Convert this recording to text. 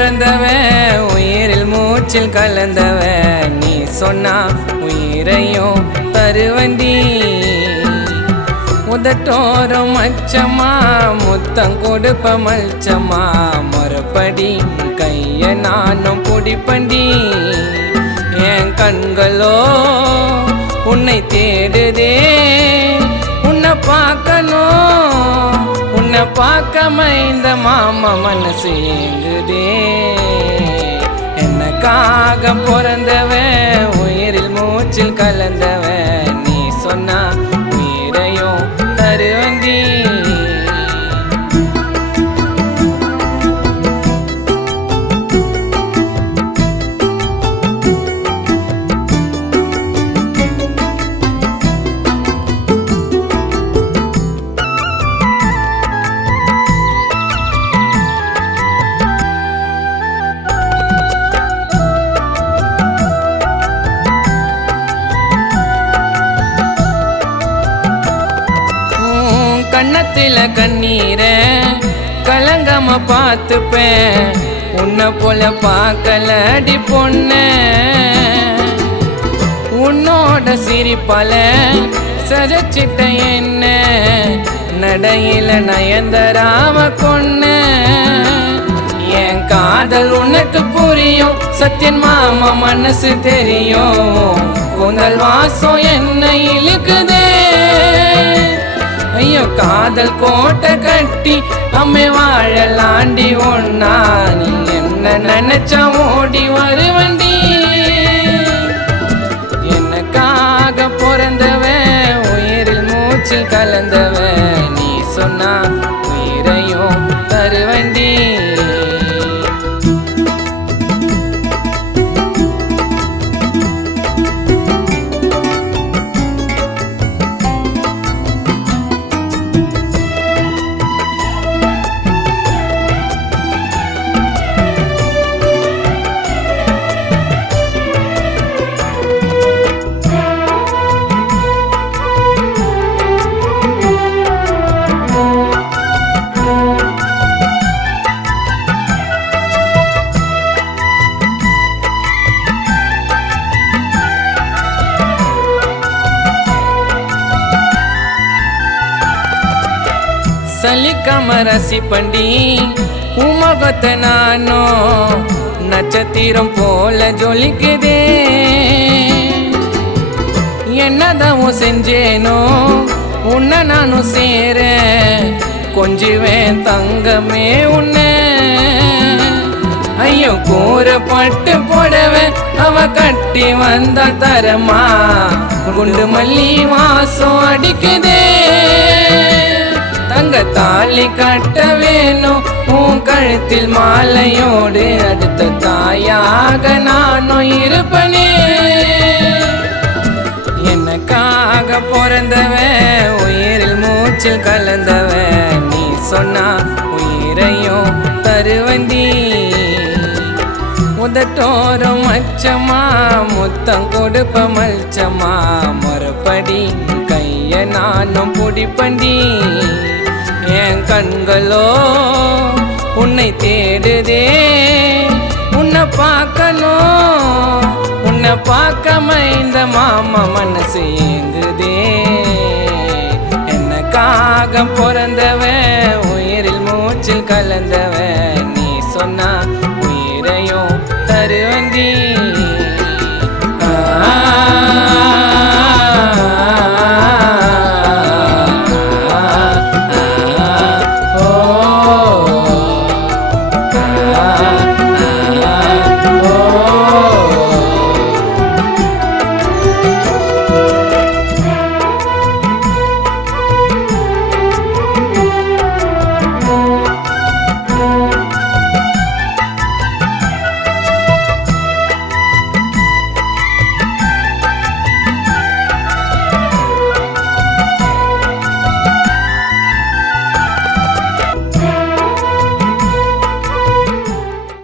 பிறந்தவன் உயிரில் மூச்சில் கலந்தவன் நீ சொன்னா உயிரையும் தருவண்டி உதட்டோரம் அச்சமா முத்தம் கொடுப்ப மல்ச்சமா மறுபடி கைய நானும் பிடிப்பண்டி என் கண்களோ உன்னை தேடுதே உன்னை பார்க்கணும் உன்னை பார்க்காம இந்த மாமா மனசு ஏங்குதே எனக்காக பிறந்தவன் உயிரில் மூச்சில் கலந்தவன் நீ சொன்னா உயிரையும் தருவண்டி கண்ணத்தில கண்ணீர கலங்காம பார்த்துப்பேன் உன்னை போல பார்க்கலடி பொண்ண உன்னோட சிரிப்பால சஜச்சிட்ட என்ன நடையில நயந்தராம கொன்ன என் காதல் உனக்கு புரியும் சத்தியன் மாமா மனசு தெரியும் கூந்தல் வாசம் என்ன இழுக்குதே ஐயோ காதல் கோட்டை கட்டி அம்மே வாழலாண்டி ஒன்னா நீ என்ன நினைச்சா ஓடி வருவண்டி எனக்காக பிறந்தவன் உயிரில் மூச்சில் கலந்தவன் நீ சொன்னா உயிரையும் தருவண்டி சலிக்காம ரசிப்பண்டி உமகத்தை நானோ நட்சத்திரம் போல ஜொலிக்குதே என்னதான் செஞ்சேனோ உன்னை நானும் சேர கொஞ்சுவேன் தங்கமே உன்னை ஐயோ கூறப்பட்டு போடவே அவ கட்டி வந்த தரமா குண்டு மல்லி வாசம் அடிக்குதே தங்க தாலி கட்ட வேணும் உன் கழுத்தில் மாலையோடு அடுத்த தாயாக நானும் இருப்பனே எனக்காக பிறந்தவன் உயிரில் மூச்சில் கலந்தவன் நீ சொன்னா உயிரையும் தருவண்டி உதட்டோரம் அச்சமா முத்தம் கொடுப்ப மல்ச்சமா மறுபடி கைய நானும் பிடிப்பண்டி என் கண்களோ உன்னை தேடுதே உன்னை பார்க்கணும் உன்னை பார்க்காம இந்த மாமா மனசு ஏங்குதே எனக்காக பிறந்தவன் உயிரில் மூச்சில் கலந்தவன் நீ சொன்னா உயிரையும் தருவண்டி